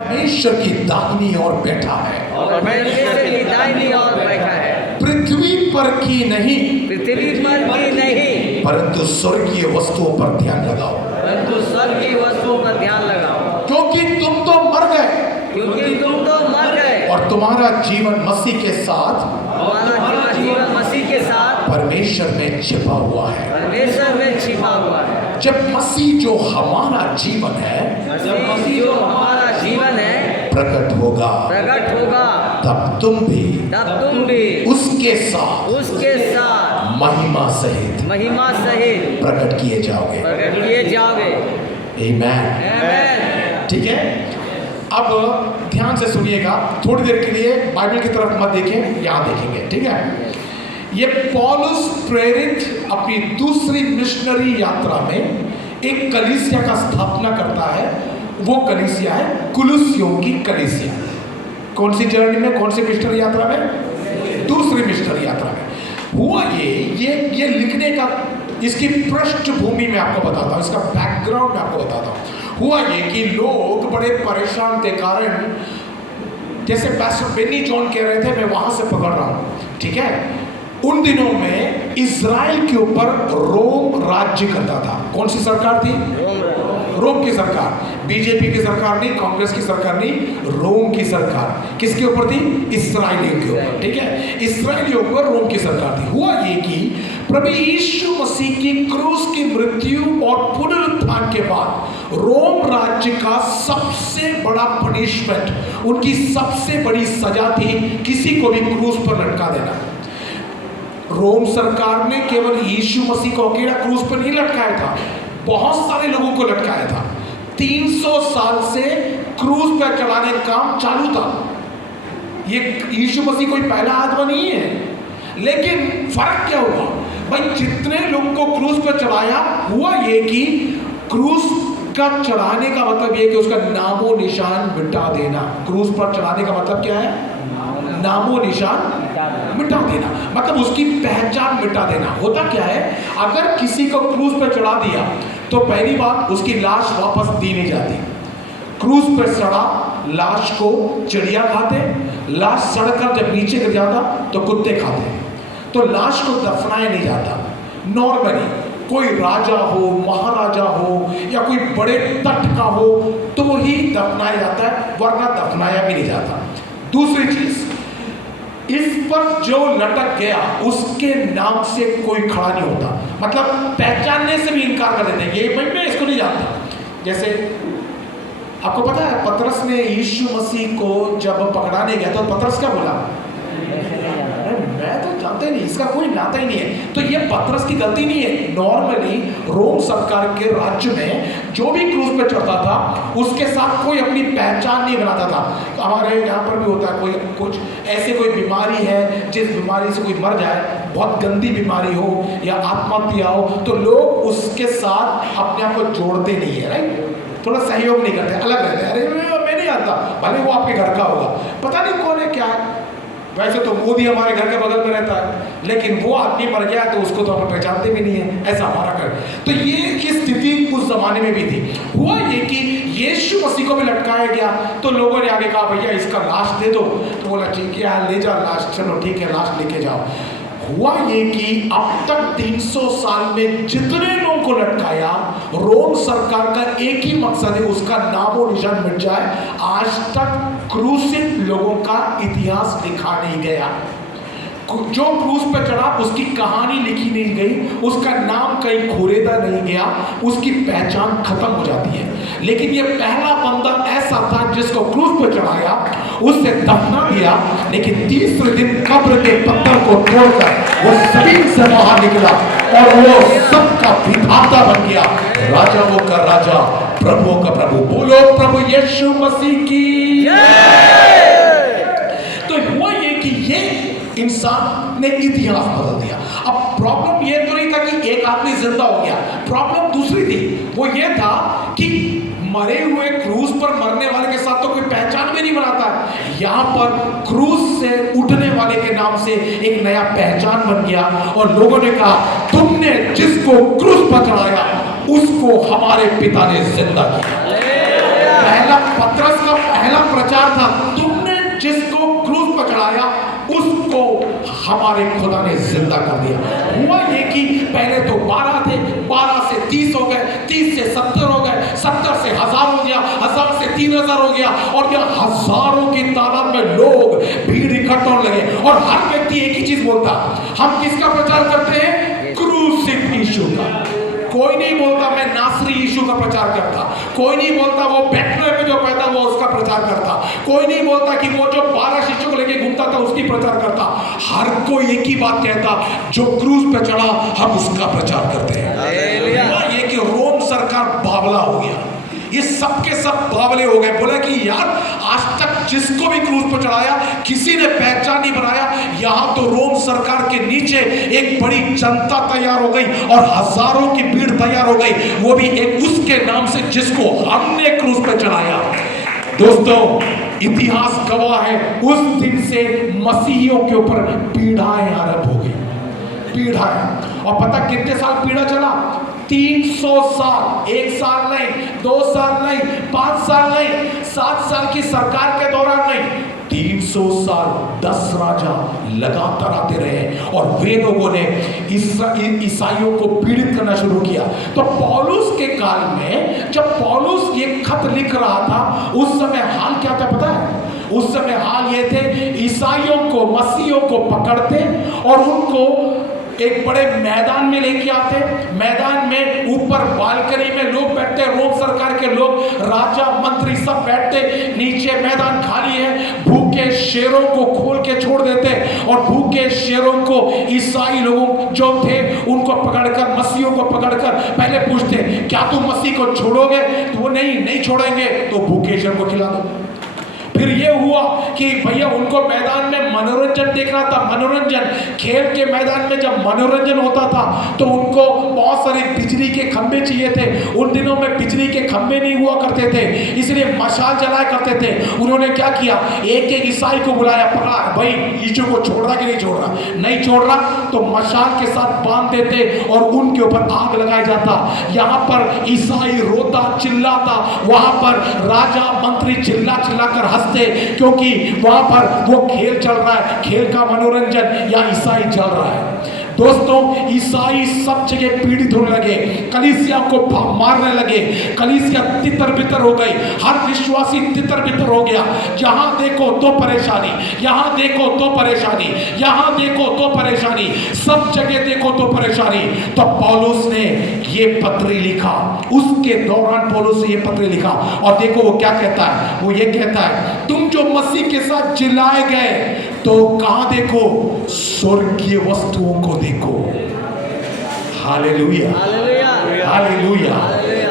परमेश्वर की दाहिनी ओर बैठा है, और परमेश्वर की दाहिनी ओर बैठा है, पृथ्वी पर की नहीं पृथ्वी पर की नहीं, परंतु स्वर्गीय वस्तुओं पर ध्यान लगाओ, परंतु स्वर्ग की वस्तुओं पर ध्यान लगाओ, क्योंकि तुम तो मर गए क्योंकि तुम तो मर गए और तुम्हारा जीवन मसीह के साथ हमारा जीवन मसीह के साथ परमेश्वर में छिपा हुआ है। परमेश्वर में छिपा हुआ है। जब मसीह जो हमारा जीवन है मसीह जो हमारा जीवन है प्रकट होगा, तब तुम भी उसके साथ महिमा सहित प्रकट किए जाओगे। आमीन। ठीक है, अब ध्यान से सुनिएगा, थोड़ी देर के लिए बाइबल की तरफ मत देखें, यहाँ देखेंगे। ठीक है, ये पौलुस प्रेरित अपनी दूसरी मिशनरी यात्रा में एक कलीसिया का स्थापना करता है। वो कलीसिया है कुलुस्सियों की कलीसिया। कौन सी जर्नी में, कौन सी मिशनरी यात्रा में? दूसरी मिशनरी यात्रा में। हुआ ये लिखने का, इसकी पृष्ठभूमि में आपको बताता हूँ, इसका बैकग्राउंड में आपको बताता हूँ। हुआ ये कि लोग बड़े परेशान के कारण, जैसे पास्टर बेनी जॉन कह रहे थे, मैं वहां से पकड़ रहा हूं। ठीक है, उन दिनों में इजराइल के ऊपर रोम राज्य करता था। कौन सी सरकार थी? रोम की सरकार। बीजेपी की सरकार नहीं, कांग्रेस की सरकार नहीं, रोम की सरकार। किसके ऊपर थी? इस्राएलियों के ऊपर। ठीक है, इस्राएलियों के ऊपर रोम की सरकार थी। हुआ ये कि प्रभु यीशु मसीह की क्रूस की मृत्यु और पुनरुत्थान के बाद रोम राज्य का सबसे बड़ा पनिशमेंट, उनकी सबसे बड़ी सजा थी किसी को भी क्रूस पर लटका देना। रोम सरकार ने केवल यीशु मसीह को अकेला क्रूस पर नहीं लटकाया था, बहुत सारे लोगों को लटकाया था। 300 साल से क्रूस पर चढ़ाने का काम चालू था। ये यीशु मसीह कोई पहला आदमी नहीं है, लेकिन फर्क क्या हुआ भाई? जितने लोगों को क्रूस पर चढ़ाया, हुआ ये कि क्रूस का चढ़ाने का मतलब ये कि उसका नामो निशान मिटा देना। क्रूस पर चढ़ाने का मतलब क्या है? नामो निशान मिटा देना, मतलब उसकी पहचान मिटा देना। होता क्या है, अगर किसी को क्रूस पर चढ़ा दिया तो पहली बात, उसकी लाश वापस दी नहीं जाती। क्रूस पर चढ़ा लाश को चिड़िया खाते, लाश सड़कर जब नीचे गिर जाता तो कुत्ते खाते, तो लाश को दफनाया नहीं जाता। नॉर्मली कोई राजा हो, महाराजा हो या कोई बड़े तट का हो तो ही दफनाया जाता है, वरना दफनाया भी नहीं जाता। दूसरी चीज, इस पर जो लटक गया उसके नाम से कोई खड़ा नहीं होता, मतलब पहचानने से भी इनकार कर देते हैं, ये मैं इसको नहीं जानता। जैसे आपको पता है, पतरस ने यीशु मसीह को जब पकड़ाने गया तो पतरस क्या बोला? मैं तो जानता ही नहीं, इसका कोई नाता ही नहीं है। तो ये पतरस की गलती नहीं है। नॉर्मली रोम सरकार के राज्य में जो भी क्रूस पे चढ़ता था उसके साथ कोई अपनी पहचान नहीं बनाता था। हमारे यहाँ पर भी होता है, कोई कुछ ऐसे कोई बीमारी है, जिस बीमारी से कोई मर जाए, बहुत गंदी बीमारी हो या आत्महत्या हो, तो लोग उसके साथ अपने आप को जोड़ते नहीं है, राइट? थोड़ा सहयोग नहीं करते, अलग रहते हैं। अरे मैं नहीं आता, भले वो आपके घर का होगा, पता नहीं कौन है क्या है। वैसे तो मोदी हमारे घर के बगल में रहता है, लेकिन वो आदमी मर गया तो उसको तो हम पहचानते भी नहीं है, ऐसा हमारा घर। तो ये स्थिति उस जमाने में भी थी। हुआ ये कि यीशु मसीह को भी लटकाया गया, तो लोगों ने आगे कहा भैया इसका लाश दे दो, तो बोला ठीक है ले जाओ लाश, चलो ठीक है लाश लेके जाओ। हुआ ये कि अब तक 300 साल में जितने लोगों को लटकाया, रोम सरकार का एक ही मकसद है, उसका नामो निशान मिट जाए। आज तक क्रूसित लोगों का इतिहास लिखा नहीं गया। जो क्रूस पर चढ़ा उसकी कहानी लिखी नहीं गई, उसका नाम कहीं खोरेदा नहीं गया, उसकी पहचान खत्म हो जाती है। लेकिन ये पहला बंदा ऐसा था जिसको क्रूस पर चढ़ाया, उससे दफना दिया, लेकिन तीसरे दिन कब्र के पत्थर को तोड़कर वो जमीन से बाहर निकला और वो सबका विधाता बन गया, राजाओं का राजा, प्रभुओं का प्रभु। बोलो प्रभु यीशु मसीह की। तो हुआ ये कि ये इंसान ने इतिहास बदल दिया। अब प्रॉब्लम ये तो नहीं था कि एक आदमी जिंदा हो गया, प्रॉब्लम दूसरी थी। वो ये था कि मरे हुए क्रूस पर मरने वाले के साथ तो कोई पहचान भी नहीं बनाता है। यहाँ पर क्रूस से उठने वाले के नाम से एक नया पहचान बन गया, और लोगों ने कहा तुमने जिसको क्रूस पर चढ़ाया उसको हमारे पिता ने जिंदा किया। पहला पतरस का पहला विचार था, तुमने जिसको क्रूस पर चढ़ाया उसको हमारे खुदा ने जिंदा कर दिया। हुआ ये कि पहले तो 12 थे, 12 से 30 हो गए, 30 से 70 हो गए, 70 से 1000 हो गया, 1000 से 3000 हो गया, और यह हजारों की तादाद में लोग भीड़ इकट्ठा होने लगे। और हर व्यक्ति एक ही चीज बोलता, हम किसका प्रचार करते हैं? क्रूसिफ यीशु का। कोई नहीं बोलता मैं नासरी यीशु का प्रचार करता, कोई नहीं बोलता वो बेथलेहम में जो पैदा हुआ उसका प्रचार करता, कोई नहीं बोलता कि वो जो 12 शिष्यों को लेके घूमता था उसकी प्रचार करता। हर कोई एक ही बात कहता, जो क्रूस पे चढ़ा हम उसका प्रचार करते हैं। ये कि रोम सरकार बावला हो गया, ये सबके सब बावले हो गए। बोला कि यार आज तक जिसको भी क्रूस पर चढ़ाया किसी ने पहचान नहीं बनाया, यहां तो रोम सरकार के नीचे एक बड़ी जनता तैयार हो गई और हजारों की भीड़ तैयार हो गई, वो भी एक उसके नाम से जिसको हमने क्रूस पर चढ़ाया। दोस्तों, इतिहास गवाह है, उस दिन से मसीहियों के ऊपर पीड़ाएं आरंभ हो गई, पीड़ाएं। और पता कितने साल पीड़ा चला? 300 साल। 1 साल नहीं, 2 साल नहीं, 5 साल नहीं, 7 साल की सरकार के दौरान नहीं, 300 साल 10 राजा लगातार आते रहे और वे लोगों ने ईसाइयों को पीड़ित करना शुरू किया। तो पौलुस के काल में जब पौलुस ये खत लिख रहा था, उस समय हाल क्या था पता है? उस समय हाल ये थे, ईसाइयों को, मसीहियों को पकड़ते और उनको एक बड़े मैदान में लेके आते। मैदान में ऊपर बालकनी में लोग बैठते, रोम सरकार के लोग, राजा मंत्री सब बैठते, नीचे मैदान खाली है, भूखे शेरों को खोल के छोड़ देते और भूखे शेरों को ईसाई लोगों जो थे उनको पकड़कर, मसीहियों को पकड़कर पहले पूछते, क्या तुम मसीह को छोड़ोगे? तो वो नहीं छोड़ेंगे तो भूखे शेर को खिला दो। फिर ये हुआ कि भैया उनको मैदान में मनोरंजन देखना था, मनोरंजन, खेल के मैदान में जब मनोरंजन होता था तो उनको बहुत सारे बिजली के खंभे चाहिए थे। उन दिनों में बिजली के खंभे नहीं हुआ करते थे, इसलिए मशाल जलाया करते थे। उन्होंने क्या किया, एक एक ईसाई को बुलाया, पकड़ा भाई यीशु को छोड़ रहा कि नहीं छोड़ रहा? नहीं छोड़ रहा तो मशाल के साथ बांध देते और उनके ऊपर आग लगाया जाता। यहाँ पर ईसाई रोता चिल्लाता, वहां पर राजा मंत्री चिल्ला चिल्लाकर हंसते, क्योंकि वहां पर वो खेल चल रहा है, खेल का मनोरंजन या ईसाई चल रहा है। दोस्तों, ईसाई सब जगह पीड़ित होने लगे, कलीसिया को मारने लगे, कलीसिया तितर बितर हो गई, हर विश्वासी तितर बितर हो गया। जहां देखो तो परेशानी, यहां देखो तो परेशानी, यहां देखो तो परेशानी, सब जगह देखो तो परेशानी। तो पौलुस ने ये पत्र लिखा, उसके दौरान पौलुस ने ये पत्र लिखा और देखो वो क्या कहता है। वो ये कहता है, तुम जो मसीह के साथ जिलाए गए तो कहां देखो? स्वर्गीय वस्तुओं को देखो। Hallelujah, hallelujah.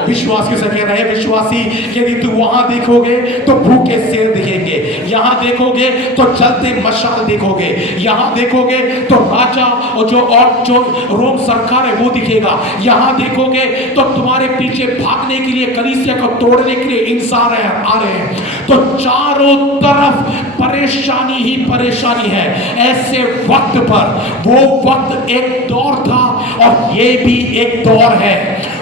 विश्वास के साथ कह रहे हैं, विश्वासी, यदि तू वहां देखोगे तो भूखे शेर दिखेंगे, यहां देखोगे तो चलते मशाल देखोगे, यहां देखोगे तो राजा और जो रोम सरकार है वो दिखेगा, यहां देखोगे तो तुम्हारे पीछे भागने के लिए, कलीसिया को तोड़ने के लिए इंसान आ रहे हैं। तो चारों तरफ परेशानी ही परेशानी है। ऐसे वक्त पर, वो वक्त एक दौर था और ये भी एक दौर है।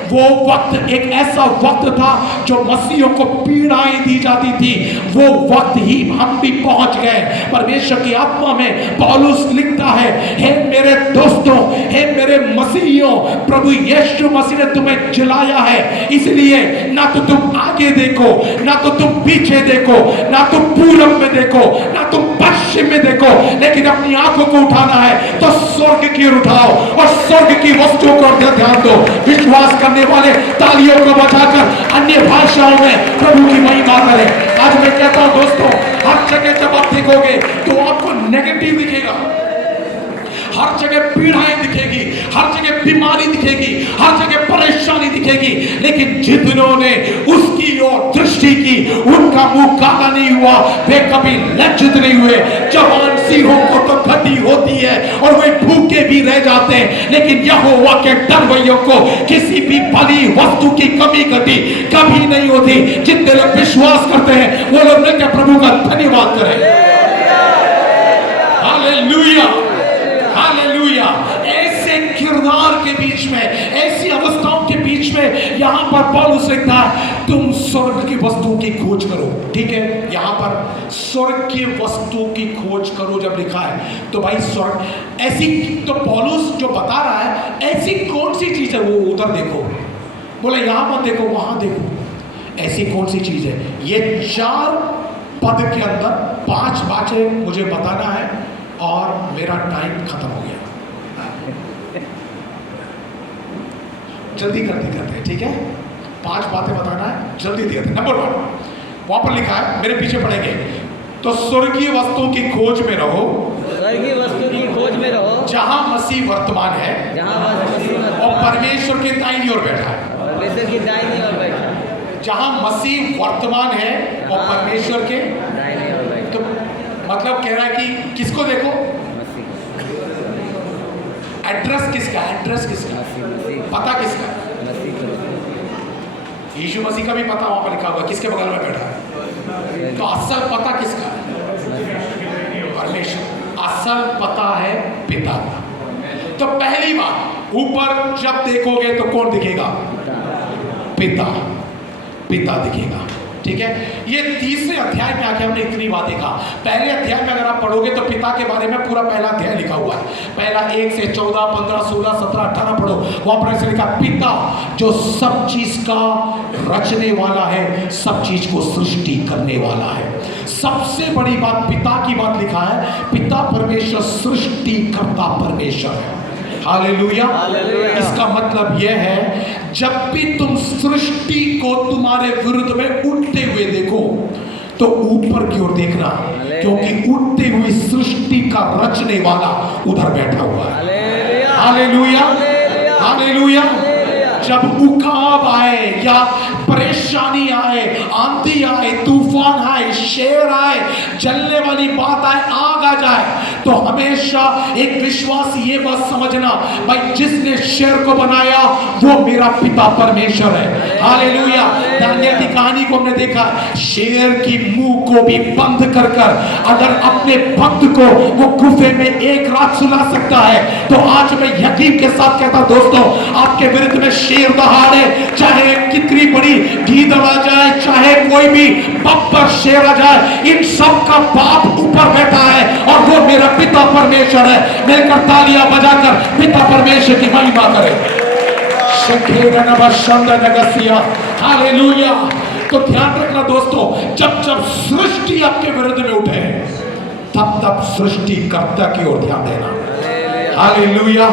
वो वक्त एक ऐसा वक्त था जो मसीहियों को पीड़ाएं दी जाती थी, वो वक्त ही हम भी पहुंच गए। परमेश्वर की आत्मा में पौलुस लिखता है, हे मेरे दोस्तों, हे मेरे मसीहियों, प्रभु यीशु मसीह ने तुम्हें जिलाया है, इसलिए ना तो तुम आगे देखो, ना तो तुम पीछे देखो, ना तुम पूरब में देखो, ना तुम पश्चिम में देखो, लेकिन अपनी आंखों को उठाना है तो स्वर्ग की ओर उठाओ और स्वर्ग की वस्तुओं को ध्यान दो। विश्वास करने वाले तालियों को बजाकर अन्य भाषाओं में प्रभु की महिमा करें। आज मैं कहता हूं दोस्तों, हर जगह जब आप देखोगे तो आपको नेगेटिव दिखेगा, हर जगह पीड़ाएं दिखेगी, हर जगह बीमारी दिखेगी, हर जगह परेशानी दिखेगी, लेकिन जिन्होंने उसकी ओर दृष्टि की उनका मुंह काला नहीं हुआ, वे कभी लज्जित नहीं हुए। जवान सिंहों को तो घटी होती है और वे भूखे भी रह जाते हैं, लेकिन यहोवा के डरवैयों को किसी भी भली वस्तु की कमी घटी कभी नहीं होती। जितने लोग विश्वास करते हैं वो लोग मिलकर प्रभु का धन्यवाद करें। Hallelujah, hallelujah. ऐसे किरदार के बीच में, ऐसी अवस्थाओं के बीच में इसलिए यहां पर पौलुस लिखता है तुम स्वर्ग की वस्तुओं की खोज करो। ठीक है, यहां पर स्वर्ग की वस्तुओं की खोज करो जब लिखा है तो भाई स्वर्ग ऐसी, तो पौलुस जो बता रहा है ऐसी कौन सी चीज है, वो उधर देखो, बोले यहां मत देखो वहां देखो, ऐसी कौन सी चीज है। ये 4 पद के अंदर 5 बातें मुझे बताना है और मेरा टाइम खत्म हो गया। जल्दी करते हैं, ठीक है, 5 बातें बताना है, जल्दी दिए। नंबर 1 वहां पर लिखा है, मेरे पीछे पढ़ेंगे, तो स्वर्गीय वस्तुओं की खोज में रहो, स्वर्गीय वस्तु की खोज में रहो, जहां मसीह वर्तमान है जहाँ मसीह और वर्तमान परमेश्वर के दाहिनी ओर बैठा है। और परमेश्वर की दाहिनी ओर बैठा, जहां मसीह वर्तमान है और परमेश्वर के दाहिनी ओर बैठा, तो मतलब कह रहा है कि किसको देखो, मसीह एड्रेस किसका, एड्रेस किसका, मसीह पता किसका है, मसीह को यीशु मसीह का भी पता वहां पर लिखा हुआ है, किसके बगल में बैठा है, तो असल पता किसका है, परमेश्वर, असल पता है पिता का। तो पहली बात, ऊपर जब देखोगे तो कौन दिखेगा, पिता, पिता दिखेगा। ठीक है, ये तीसरे अध्याय में आके हमने इतनी बातें कहा। पहले अध्याय में अगर आप पढ़ोगे तो पिता के बारे में पूरा पहला अध्याय लिखा हुआ है, पहला 1 से 14, 15, 16, 17, 18 पढ़ो, वहां पर ऐसे लिखा पिता जो सब चीज का रचने वाला है, सब चीज को सृष्टि करने वाला है। सबसे बड़ी बात पिता की बात लिखा है, पिता परमेश्वर सृष्टि करता परमेश्वर है। हालेलुया। इसका मतलब यह है जब भी तुम सृष्टि को तुम्हारे विरुद्ध में उठते हुए देखो तो ऊपर की ओर देखना, क्योंकि उठती हुई सृष्टि का रचने वाला उधर बैठा हुआ है। Hallelujah, hallelujah. जब उकाब आए या परेशानी आए, आंधी आए, तूफान आए, शेर आए, जलने वाली बात आए, आग आ जाए, तो हमेशा एक विश्वास ये बात समझना, भाई जिसने शेर को बनाया वो मेरा पिता परमेश्वर है। हालेलुया। दानियल की कहानी को हमने देखा, शेर की मुंह को भी बंद कर कर अगर अपने भक्त को वो गुफे में एक रात सुला सकता है, तो आज मैं यकीन के साथ कहता हूं दोस्तों, आपके विरुद्ध में शेर दहाड़े, चाहे कितनी बड़ी गीदड़ आ जाए, चाहे कोई भी बब्बर शेर आ जाए, इन सब का बाप ऊपर बैठा है और वो मेरा पिता परमेश्वर है। मिलकर तालियां बजाकर पिता परमेश्वर की महिमा करें। हालेलुया। तो ध्यान रखना दोस्तों, जब जब सृष्टि आपके विरुद्ध में उठे तब तब सृष्टिकर्ता की ओर ध्यान देना। हालेलुया।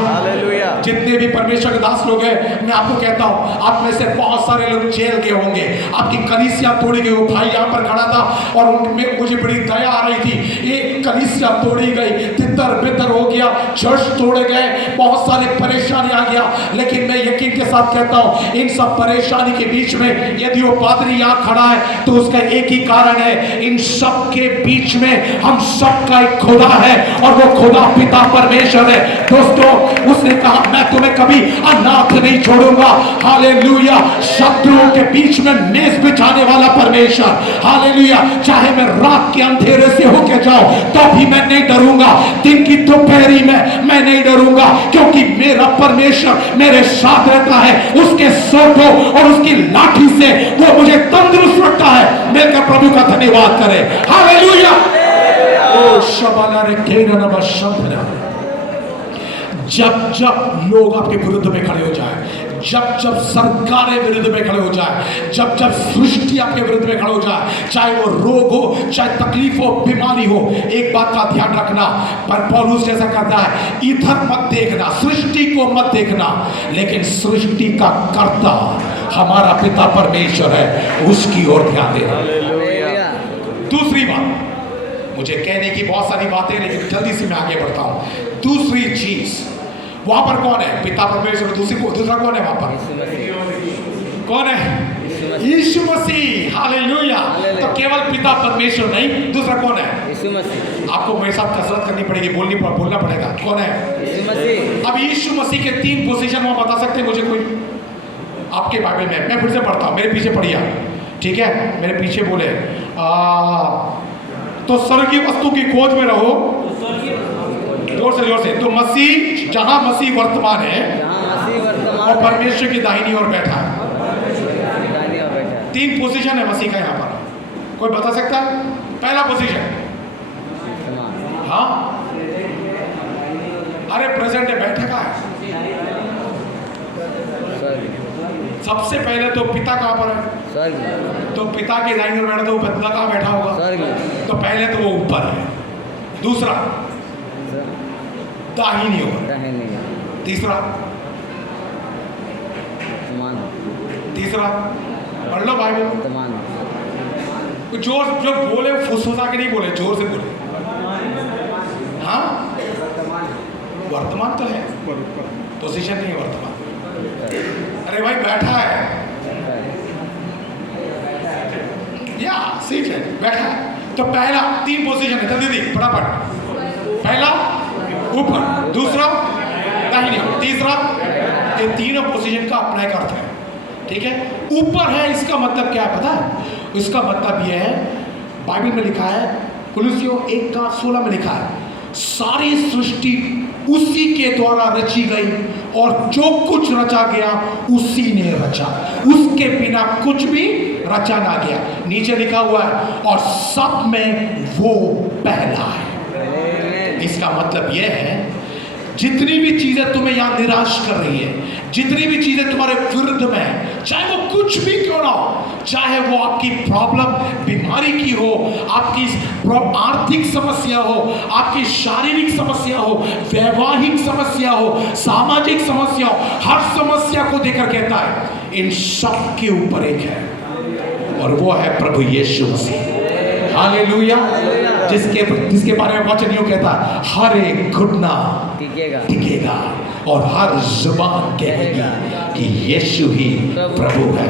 जितने भी परमेश्वर के दास लोग हैं, मैं आपको कहता हूं, आप में से बहुत सारे लोग जेल गए होंगे, आपकी कलीसिया तोड़ी गई। वो भाई यहाँ पर खड़ा था और उनमें मुझे बड़ी दया आ रही थी। एक कलीसिया तोड़ी गई, तितर बितर हो गया, चर्च तोड़े गए, बहुत सारे परेशानी आ गया। लेकिन मैं यकीन के साथ कहता हूं, इन सब परेशानी के बीच में यदि वो पादरी यहाँ खड़ा है तो उसका एक ही कारण है, इन सब के बीच में हम सबका एक खुदा है और वो खुदा पिता परमेश्वर है। दोस्तों, उसने कहा मैं तुम्हें कभी अनाथ नहीं छोड़ूंगा। हालेलुया। शत्रुओं के बीच में मेज बिछाने वाला परमेश्वर। हालेलुया। चाहे मैं रात के अंधेरे से होके जाऊं तो भी मैं नहीं डरूंगा, दिन की दोपहरी में मैं नहीं डरूंगा, क्योंकि मेरा परमेश्वर मेरे साथ रहता है। उसके सोटों और उसकी लाठी से वो मुझे तंदुरुस्त रखता है। मिलकर प्रभु का धन्यवाद करें। हालेलुया। ओ शबाला रे केना नबशंधना। जब जब लोग आपके विरुद्ध में खड़े हो जाए, जब जब सरकारें विरुद्ध में खड़े हो जाए, जब जब सृष्टि आपके विरुद्ध में खड़े हो जाए, चाहे वो रोग हो, चाहे तकलीफ हो, बीमारी हो, एक बात का ध्यान रखना, पर पौलुस जैसा कहता है, इधर मत देखना, सृष्टि को मत देखना, लेकिन सृष्टि का कर्ता हमारा पिता परमेश्वर है, उसकी ओर ध्यान देना। दूसरी बात, मुझे कहने की बहुत सारी बातें, लेकिन जल्दी से मैं आगे बढ़ता हूं। दूसरी चीज, वहां पर कौन है? पिता परमेश्वर। दूसरा कौन है वहां पर? कौन है? यीशु मसीह। हालेलुया। तो केवल पिता परमेश्वर नहीं, दूसरा कौन है? यीशु मसीह। आपको मेरे साथ कसरत करनी पड़ेगी, बोलना पड़ेगा। कौन है? यीशु मसीह। अब यीशु मसीह के 3 पोजीशन वहां बता सकते हैं मुझे कोई आपके बाइबल में? मैं फिर से पढ़ता हूं, मेरे पीछे पढ़िए, ठीक है? मेरे पीछे बोले, तो स्वर्गीय वस्तु की खोज में रहो, जोर से, तो मसीह, जहां मसीह वर्तमान है और परमेश्वर की दाहिनी ओर बैठा है। 3 पोजीशन है मसीह का यहाँ पर, कोई बता सकता है? पहला पोजीशन, हाँ, अरे प्रेजेंट है, बैठा कहाँ है? सबसे पहले तो पिता कहाँ पर है? तो पिता के दाहिनी ओर बैठा, तो बंदा कहाँ बैठा होगा? तो पहले तो वो ऊपर है। दूसरा दाहिनी ओर, तीसरा पढ़ लो बाइबल। जोर जो बोले फुसफुसा के नहीं बोले, जोर से बोले। हाँ, वर्तमान तो है, पोजीशन नहीं है वर्तमान। अरे भाई बैठा है, या सीट है, बैठा है। तो पहला 3 पोजीशन है, जल्दी दी फटाफट। पहला ऊपर, दूसरा दाहिनी ओर, तीसरा, ये तीनों पोजीशन का अपना एक अर्थ है, ठीक है? ऊपर है इसका मतलब क्या है पता है? इसका मतलब यह है, बाइबल में लिखा है, कुलुस्सियों 1:16 में लिखा है, सारी सृष्टि उसी के द्वारा रची गई और जो कुछ रचा गया उसी ने रचा, उसके बिना कुछ भी रचा ना गया। नीचे लिखा हुआ है और सब में वो पहला है। इसका मतलब यह है, जितनी भी चीजें तुम्हें यहां निराश कर रही है, जितनी भी चीजें तुम्हारे विरुद्ध में है, चाहे वो कुछ भी क्यों ना हो, चाहे वो आपकी प्रॉब्लम बीमारी की हो, आपकी आर्थिक समस्या हो, आपकी शारीरिक समस्या हो, वैवाहिक समस्या हो, सामाजिक समस्या हो, हर समस्या को देखकर कहता है इन सब के ऊपर एक है और वो है प्रभु यीशु मसीह। हालेलुया। जिसके बारे में वचन यूं कहता है, हर एक घुटना टिकेगा और हर जुबान कहेगी कि यीशु ही प्रभु है।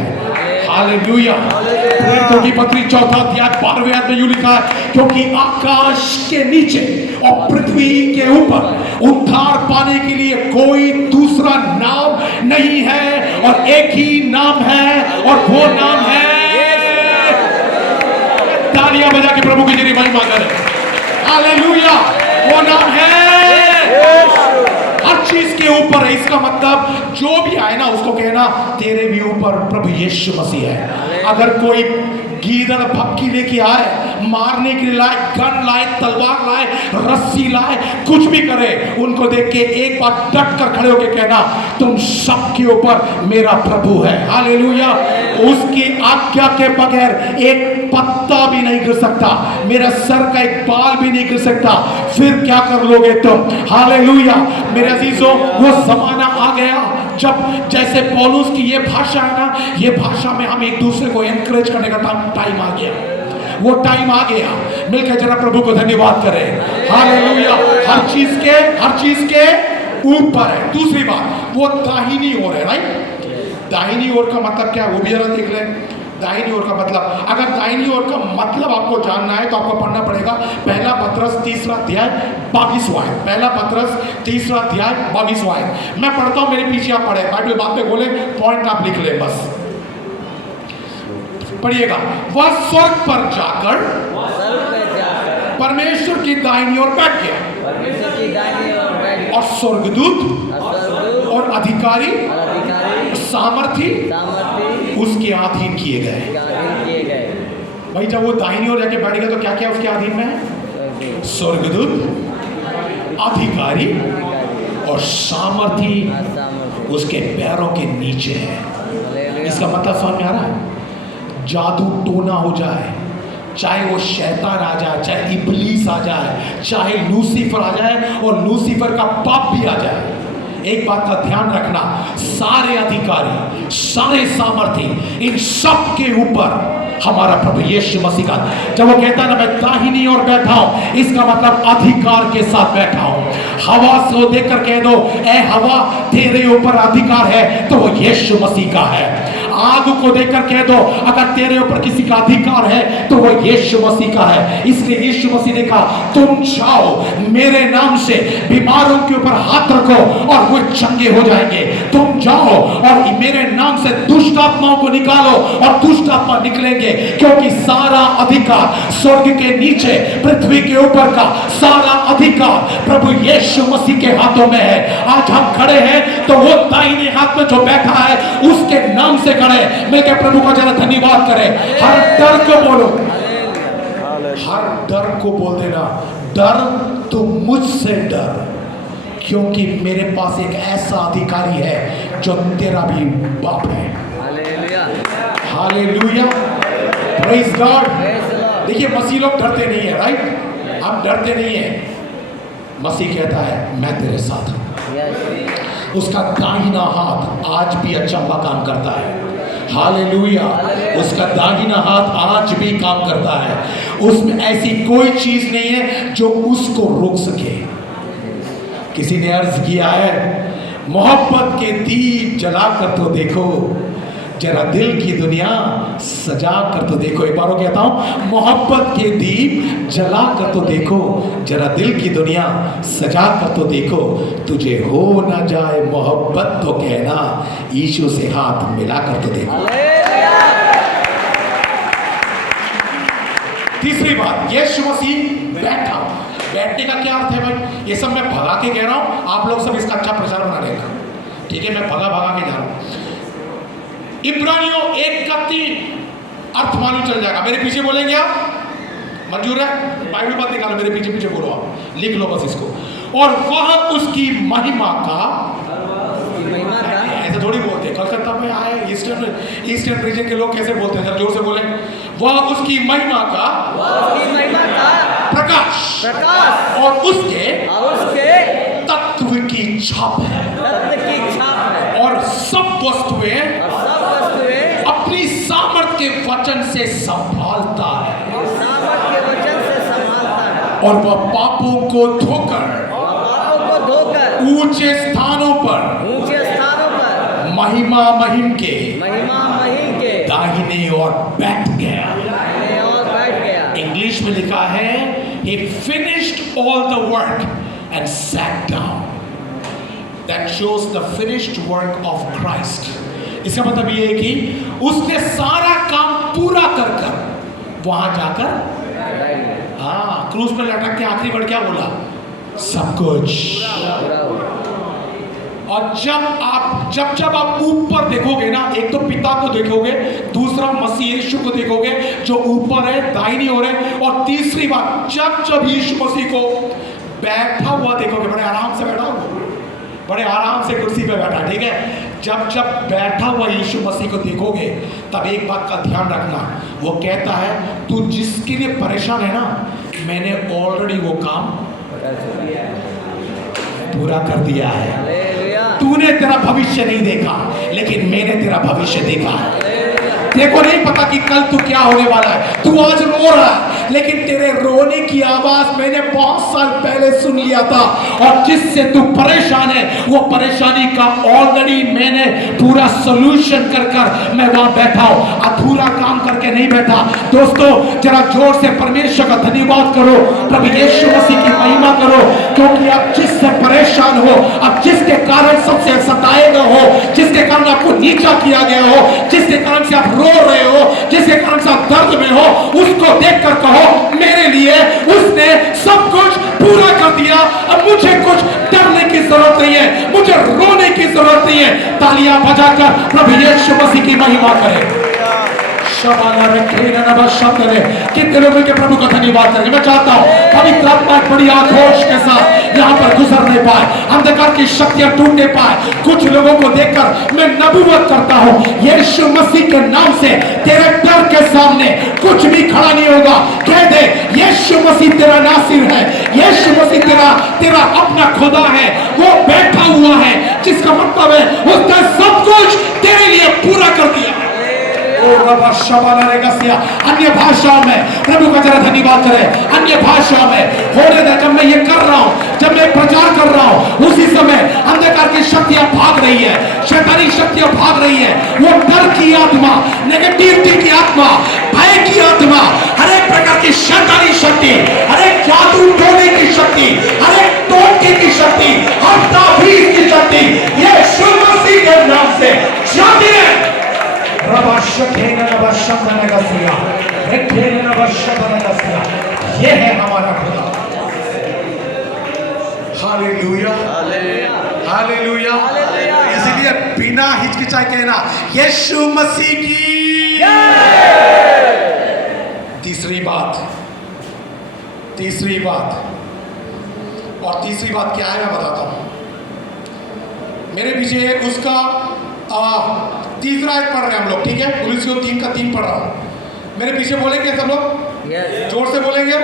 हालेलुया। प्रेरितों की पत्री 4 अध्याय 12वें आयत में यूं लिखा है, क्योंकि आकाश के नीचे और पृथ्वी के ऊपर उद्धार पाने के लिए कोई दूसरा नाम नहीं है और एक ही नाम है और वो नाम है, तालियां बजा के प्रभु की तेरी महिमा करें। हालेलुया। वो नाम है, हर चीज के ऊपर है। इसका मतलब जो भी आए ना उसको कहना तेरे भी ऊपर प्रभु यीशु मसीह है। अगर कोई गीदड़ भपकी लेके आए, मारने के लिए लाए, गन लाए, तलवार लाए, रस्सी लाए, कुछ भी करे, उनको देख के एक बार डट कर खड़े होके कहना तुम सबके ऊपर मेरा प्रभु है। हालेलुया। उसकी आज्ञा के बगैर एक पत्ता भी नहीं गिर सकता, मेरा सर का एक बाल भी नहीं गिर सकता। फिर क्या कर लोगे तुम? हालेलुया। मेरे अजीजों, वो जमाना आ गया जब जैसे पौलुस की ये भाषा है ना, ये भाषा में हम एक दूसरे को एनकरेज करने का टाइम आ गया, वो टाइम आ गया। मिलकर जरा प्रभु को धन्यवाद करें। हालेलुया। हर चीज के ऊपर है। दूसरी बात, वो दाहिनी ओर है, राइट? दाहिनी ओर का मतलब क्या है वो भी जरा देख लें। दाहिनी ओर का मतलब, अगर दाहिनी ओर का मतलब आपको जानना है तो आपको पढ़ना पड़ेगा पहला पत्रस 3 अध्याय 22वां आयत। पहला पत्रस 3 अध्याय 22वां आयत मैं पढ़ता हूं, मेरे पीछे आप पढ़े, बाइबल बात पे बोले, पॉइंट आप लिख ले बस। पढ़िएगा। वह स्वर्ग पर जाकर परमेश्वर की दाहिनी ओर बैठ गया और स्वर्गदूत और अधिकारी सामर्थी उसके अधीन किए गए। भाई जब वो दाहिनी ओर जाके बैठ गया तो क्या क्या उसके अधीन में है? स्वर्गदूत, अधिकारी और सामर्थी उसके पैरों के नीचे है। इसका मतलब समझ में आ रहा है? जादू टोना हो जाए, चाहे वो शैतान आ जाए, चाहे इब्लीस आ जाए, चाहे लूसीफर आ जाए और लूसीफर का पाप भी आ जाए, एक बात का ध्यान रखना, सारे अधिकारी, सारे सामर्थी, इन सब के ऊपर हमारा प्रभु यीशु मसीह का। जब वो कहता है ना मैं दाहिनी ओर बैठा हूं, इसका मतलब अधिकार के साथ बैठा हूं। हवा से देखकर कह दो, ए हवा तेरे ऊपर अधिकार है, तो वो यीशु मसीह का है। आग को देखकर कह दो अगर तेरे ऊपर किसी का अधिकार है तो वो यीशु मसीह का है। इसलिए यीशु मसीह ने कहा तुम जाओ मेरे नाम से बीमारों के ऊपर हाथ रखो और वो चंगे हो जाएंगे। तुम जाओ और मेरे नाम से दुष्ट आत्माओं को निकालो और दुष्ट आत्मा निकलेंगे, क्योंकि सारा अधिकार स्वर्ग के नीचे पृथ्वी के ऊपर का सारा अधिकार प्रभु यीशु मसीह के हाथों में है। आज हम खड़े हैं तो वो दाहिने हाथ में जो बैठा है उसके नाम से खड़े। मिलकर प्रभु का जरा धन्यवाद करें। हर डर को बोलो, हर डर को बोल देना, डर तू मुझसे डर, क्योंकि मेरे पास एक ऐसा अधिकारी है जो तेरा भी बाप है। Hallelujah, hallelujah, praise God. Praise the Lord. देखिए मसीह लोग डरते नहीं है, राइट? हम डरते नहीं है। मसीह कहता है मैं तेरे साथ हूं। यस, उसका दाहिना हाथ आज भी अचंभा काम करता है। हालेलुया, उसका दाहिना हाथ आज भी काम करता है। उसमें ऐसी कोई चीज नहीं है जो उसको रोक सके। किसी ने अर्ज किया है, मोहब्बत के दीप जलाकर तो देखो, जरा दिल की दुनिया सजा कर तो देखो। एक बार कहता हूं, मोहब्बत के दीप जला कर तो देखो, जरा दिल की दुनिया सजा कर तो देखो। तुझे हो ना जाए मोहब्बत तो कहना, यीशु से हाथ मिला कर तो देखो। हालेलुया। तीसरी बात, यीशु मसीह बैठा। बैठने का क्या अर्थ है भाई? ये सब मैं भगा के कह रहा हूं, आप लोग सब इसका अच्छा प्रचार बना लेना, ठीक है? मैं भगा के जा रहा हूं। इब्रानियों 1:3 अर्थ मालूम चल जाएगा। मेरे पीछे बोलेंगे आप? मंजूर है? बाइबल मत निकालो, मेरे पीछे पीछे बोलो, आप लिख लो बस इसको। और वह उसकी महिमा का, महिमा का, ऐसे थोड़ी बोलते हैं। कलकत्ता में आए ईस्टर्न रीजन के लोग कैसे बोलते हैं? जरा जोर से बोले। वह उसकी महिमा का, उसकी महिमा का प्रकाश और उसके तत्व की छाप है। तत्व की छाप है। और सब वस्तुएं और सब वस्तुएं अपनी सामर्थ के वचन से संभालता है। सामर्थ के वचन से संभालता है। और वह पापों को धोकर, पापों को धोकर ऊंचे स्थानों पर महिमा महिम के दाहिने ओर बैठ गया। इंग्लिश में लिखा है, he finished all the work and sat down. That shows the finished work of Christ. इसका मतलब ये है कि उसने सारा काम पूरा कर वहां जाकर, हाँ, क्रूस पर लटक के आखिरी वर्ड क्या बोला? सब कुछ। और जब आप ऊपर देखोगे ना, एक तो पिता को देखोगे, दूसरा मसीह यीशु को देखोगे जो ऊपर है दाहिनी ओर है, और तीसरी बात जब यीशु मसीह को बैठा हुआ देखोगे, बड़े आराम से बैठा हुआ, बड़े आराम से कुर्सी पे बैठा, ठीक है? जब बैठा हुआ यीशु मसीह को देखोगे तब एक बात का ध्यान रखना, वो कहता है तू जिसके लिए परेशान है ना, मैंने ऑलरेडी वो काम पूरा कर दिया है। तूने तेरा भविष्य नहीं देखा, लेकिन मैंने तेरा भविष्य देखा है। देखो नहीं पता कि कल तू क्या होने वाला है। तू आज रो रहा है, लेकिन तेरे रोने की आवाज मैंने बहुत साल पहले सुन लिया था, और जिससे तू परेशान है वो परेशानी का ऑलरेडी मैंने पूरा सॉल्यूशन कर मैं वहां बैठा हूं, अधूरा काम करके नहीं बैठा। दोस्तों जरा जोर से परमेश्वर का धन्यवाद करो, प्रभु यीशु मसीह की महिमा करो, क्योंकि आप जिससे परेशान हो, आप जिसके कारण सबसे सताए गए हो, जिसके कारण आपको नीचा किया गया हो, जिसके कारण से आप रो रहे हो, जिसके कारण से आप दर्द में हो, उसको देखकर कहो मेरे लिए उसने सब कुछ पूरा कर दिया, अब मुझे कुछ डरने की जरूरत नहीं है, मुझे रोने की जरूरत नहीं है। तालियां बजाकर प्रभु यीशु मसीह की महिमा करें। कितने लोगों के प्रभु का धन्यवाद करेंगे। मैं चाहता हूं पवित्र आत्मा एक बड़ी आक्रोश के साथ यहाँ पर गुजरने पाए, अंधकार की शक्तियां टूटने पाए। कुछ लोगों को देखकर मैं नबूवत करता हूं, यीशु मसीह के नाम से तेरे डर के सामने कुछ भी खड़ा नहीं होगा। कह दे यीशु मसीह तेरा नासिर है, यीशु मसीह तेरा अपना खुदा है, वो बैठा हुआ है, जिसका मतलब है उसने सब कुछ तेरे लिए पूरा कर दिया। अन्य भाषाओं में प्रभु का जरा धन्यवाद करें। अन्य भाषाओं में होने दे। जब मैं ये कर रहा हूं, जब मैं प्रचार कर रहा हूं, उसी समय अंधकार की शक्तियां भाग रही है, शैतानी शक्तियां भाग रही है। वो डर की आत्मा, नेगेटिविटी की आत्मा, भय की आत्मा, हर एक प्रकार की शैतानी शक्ति, हर एक जादू टोने की शक्ति, हर एक टोटके की शक्ति, हर ताबीज की शक्ति, ये यीशु मसीह के नाम ये है हमारा खुदा। Hallelujah, hallelujah. इसलिए बिना हिचकिचाए कहना यीशु मसीह की। तीसरी बात, और तीसरी बात क्या है मैं बताता हूं। मेरे पीछे उसका तीसरा एक पढ़ रहे हैं हम लोग, ठीक है? कुलुस्सियों 3 का 3 पढ़ रहा हूं। मेरे पीछे बोलेंगे सब लोग, जोर से बोलेंगे,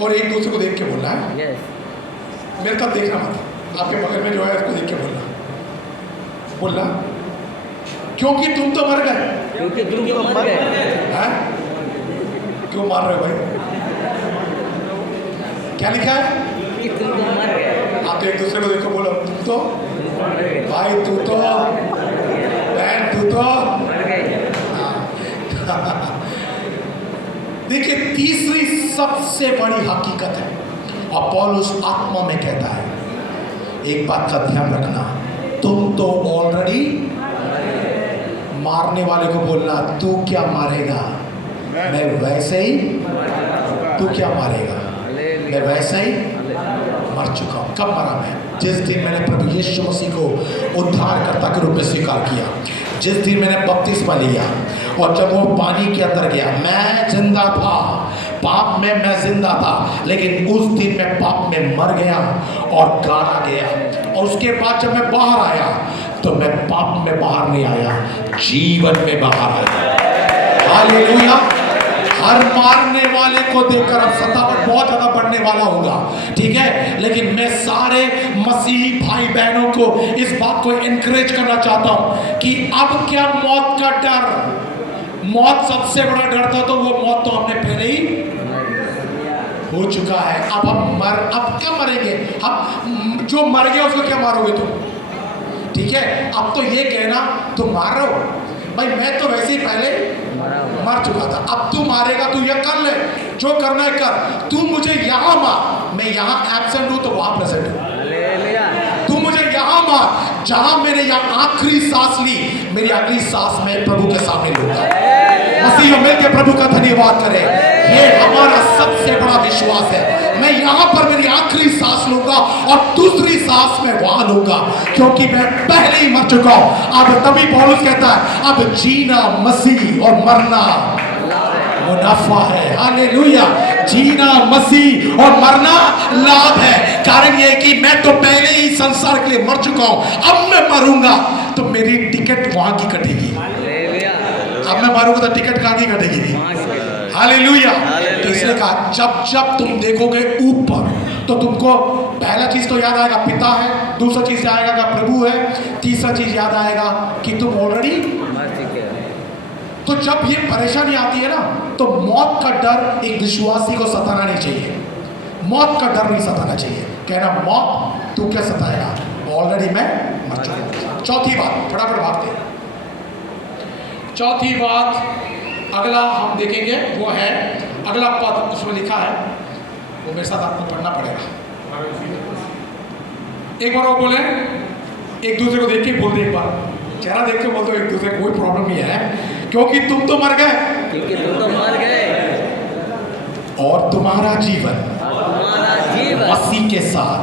और एक दूसरे को देख के बोलना है। मेरे तरफ देखना मत, आपके बगल में जो है उसको देख के बोलना, क्योंकि तुम तो मर गए। क्योंकि तुम तो मर गए। हैं? क्यों मार रहे हो भाई? क्या लिखा है? कि तुम तो मर गए। आप एक दूसरे को देखो, बोलो तुम तो भाई, तू तो बहन, तू तो मर गए। देखिए, तीसरी सबसे बड़ी हकीकत है, और पौलुस आत्मा में कहता है, एक बात का ध्यान रखना, तुम तो ऑलरेडी, मारने वाले को बोलना तू क्या मारेगा, मैं वैसे ही, तू क्या मारेगा, मैं वैसे ही मर चुका हूं। कब मरा मैं? जिस दिन मैंने प्रभु यीशु मसीह को उद्धारकर्ता के रूप में स्वीकार किया, जिस दिन मैंने बपतिस्मा लिया, और जब वो पानी के अंदर गया, मैं जिंदा था, पाप में मैं जिंदा था, लेकिन उस दिन मैं पाप में मर गया और गाड़ा गया। और उसके बाद जब मैं बाहर आया, तो मैं पाप में बाहर नहीं आया, जीवन में बाहर आया। हालेलुया। हर मारने वाले को देखकर अब सतावट बहुत ज्यादा बढ़ने वाला होगा, ठीक है? लेकिन मैं सारे मसीही भाई बहनों को इस बात को एनकरेज करना चाहता हूं कि अब क्या मौत का डर, मौत सबसे बड़ा डर था, तो वो मौत तो हमने पहले ही हो चुका है। अब क्या मरेंगे हम? जो मर गया उसको क्या मारोगे तुम? ठीक है, अब तो ये कहना तुम मार रहे हो भाई, मैं तो वैसे ही पहले मर चुका था, अब तू मारेगा, तू ये कर ले, जो करना है कर, तू मुझे यहाँ मार, मैं यहाँ एब्सेंट हूँ तो वहां प्रेजेंट हूँ, तू मुझे यहाँ मार, जहां मैंने यहाँ आखिरी सांस ली, मेरी अगली सांस में प्रभु के सामने लूंगा। मसीह मिल के प्रभु का धन्यवाद करें, ये हमारा सबसे बड़ा विश्वास है। मैं यहाँ पर मेरी आखिरी सांस लूंगा और दूसरी सांस में वहां लूंगा, क्योंकि मैं पहले ही मर चुका हूं। अब तभी पौलुस कहता है, अब जीना मसीह और मरना मुनाफा है। हालेलुया। जीना मसीह और मरना लाभ है। कारण यह है कि मैं तो पहले ही संसार के लिए मर चुका हूं, अब मैं मरूंगा तो मेरी टिकट वहां की कटेगी। अब मैं मरूंगा तो टिकट कहां की कटेगी? हालेलुया। तो इसलिए कहा, जब जब तुम देखोगे ऊपर, तो तुमको पहला चीज तो याद आएगा पिता है, दूसरा चीज याद आएगा प्रभु है, तीसरा चीज याद आएगा कि तुम ऑलरेडी। तो जब ये परेशानी आती है ना, तो मौत का डर एक विश्वासी को सताना नहीं चाहिए। मौत का डर नहीं सताना चाहिए, कहना मौत तू क्या सताएगा, ऑलरेडी मैं मर चुका हूं। चौथी बात, फटाफट भागते हैं। चौथी बात अगला हम देखेंगे, वो है अगला पद, उसमें लिखा है, वो मेरे साथ आपको पढ़ना पड़ेगा। एक बार वो बोले, एक दूसरे को देख के बोल दे, एक बार चेहरा देख के बोल दो एक दूसरे, कोई प्रॉब्लम नहीं है, क्योंकि तुम तो मर गए, क्योंकि तुम तो मर गए, और तुम्हारा जीवन मसीह के साथ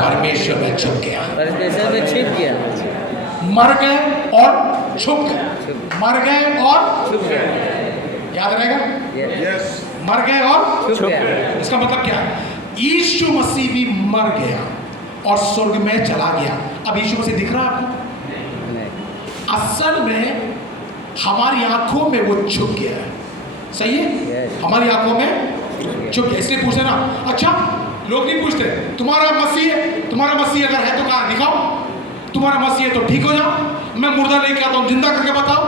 परमेश्वर में छुप गया। परमेश्वर में छिप गया। मर गए और छुप गए, मर गए और छुप गए, याद रहेगा? यस। मर गए और छुप गया। इसका मतलब क्या है? यीशु मसीह भी मर गया और स्वर्ग में चला गया। अब यीशु मसीह दिख रहा है आपको? असल में हमारी आंखों में वो छुप गया है, सही है? हमारी आंखों में छुप गया। इसलिए पूछे ना, अच्छा लोग नहीं पूछते तुम्हारा मसीह है, तुम्हारा मसीह अगर है तो कहाँ दिखाओ, तुम्हारा मसीह है तो ठीक हो जाओ, मैं मुर्दा लेके आता हूं, जिंदा करके बताओ।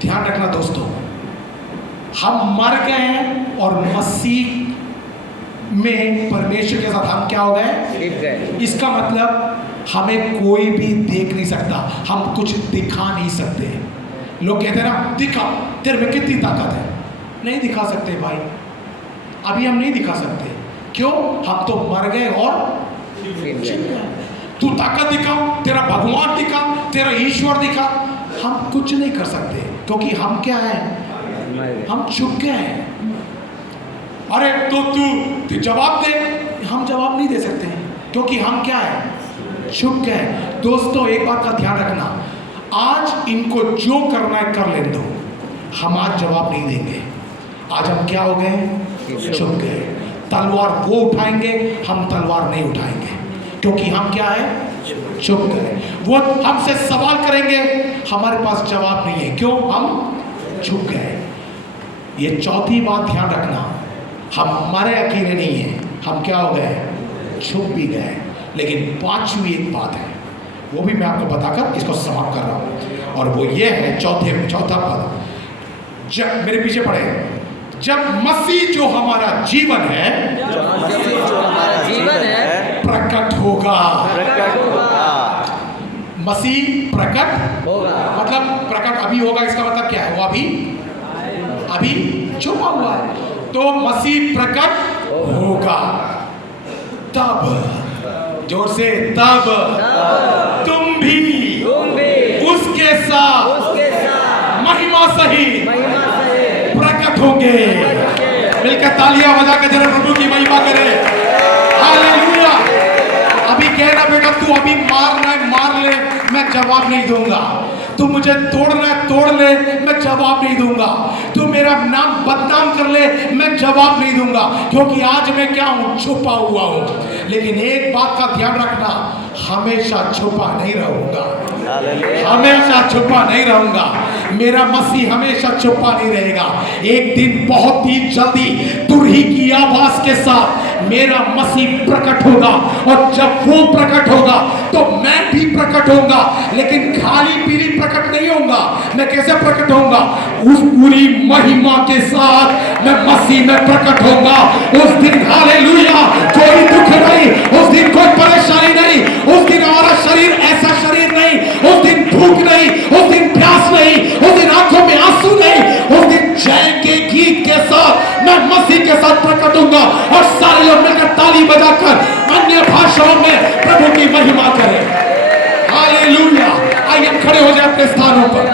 ध्यान रखना दोस्तों, हम मर गए हैं और मसीह में परमेश्वर के साथ हम क्या हो गए? इसका मतलब हमें कोई भी देख नहीं सकता, हम कुछ दिखा नहीं सकते। लोग कहते हैं ना, दिखा तेरे में कितनी ताकत है, नहीं दिखा सकते भाई, अभी हम नहीं दिखा सकते। क्यों? हम तो मर गए और तू ताकत दिखा, तेरा भगवान दिखा, तेरा ईश्वर दिखा, हम कुछ नहीं कर सकते, क्योंकि हम क्या हैं? हम छुप गए हैं। अरे तो तू जवाब दे। हम जवाब नहीं दे सकते हैं क्योंकि हम क्या है, छुप गए। दोस्तों एक बात का ध्यान रखना, आज इनको जो करना है कर लेने दो, हम आज जवाब नहीं देंगे। आज हम क्या हो गए, छुप गए। तलवार वो उठाएंगे, हम तलवार नहीं उठाएंगे क्योंकि हम क्या है, छुप गए। वो हमसे सवाल करेंगे, हमारे पास जवाब नहीं है, क्यों, हम छुप गए। ये चौथी बात ध्यान रखना, हम हमारे अकेले नहीं हैं, हम क्या हो गए, छुप भी गए। लेकिन पांचवी एक बात है, वो भी मैं आपको बताकर इसको समाप्त कर रहा हूं, और वो ये है चौथा पद, जब मेरे पीछे पड़े, जब मसीह जो हमारा जीवन है, प्रकट होगा। मसीह प्रकट होगा, मतलब प्रकट अभी होगा, इसका मतलब क्या है, वो अभी छुपा हुआ है। तो मसीह प्रकट होगा, तब, जोर से, तब तुम भी उसके साथ महिमा सहित प्रकट होंगे। मिलकर तालियां बजा के जरा प्रभु की महिमा करें। हालेलुया। अभी कहना बेटा तू अभी मारना है मार ले, मैं जवाब नहीं दूंगा। तू मुझे तोड़ना है तोड़ ले, मैं जवाब नहीं दूंगा। तू मेरा नाम बदनाम कर ले, मैं जवाब नहीं दूंगा, क्योंकि आज मैं क्या हूं, छुपा हुआ हूं। लेकिन एक बात का ध्यान रखना, हमेशा छुपा नहीं रहूंगा, हमेशा छुपा नहीं रहूंगा। मेरा मसीह हमेशा छुपा नहीं रहेगा। एक दिन बहुत ही जल्दी तुरही की आवाज के साथ मेरा मसीह प्रकट होगा, और जब वो प्रकट होगा तो मैं भी प्रकट होऊंगा। लेकिन खाली पीली प्रकट नहीं होऊंगा। मैं कैसे प्रकट होऊंगा, उस पूरी महिमा के साथ मैं मसीह में प्रकट होऊंगा। उस दिन हालेलुया कोई दुख नहीं, उस दिन कोई परेशानी नहीं, उस दिन हमारा शरीर ऐसा शरीर नहीं, उस दिन भूख नहीं, उस दिन प्यास नहीं, उस दिन आंखों में आंसू नहीं, उस दिन जय के गीत के साथ मैं मसीह के साथ प्रकट होऊंगा। और सारे लोग मिलकर ताली बजाकर अन्य भाषाओं में प्रभु की महिमा करें। हालेलुया। आइए खड़े हो जाए अपने स्थानों पर।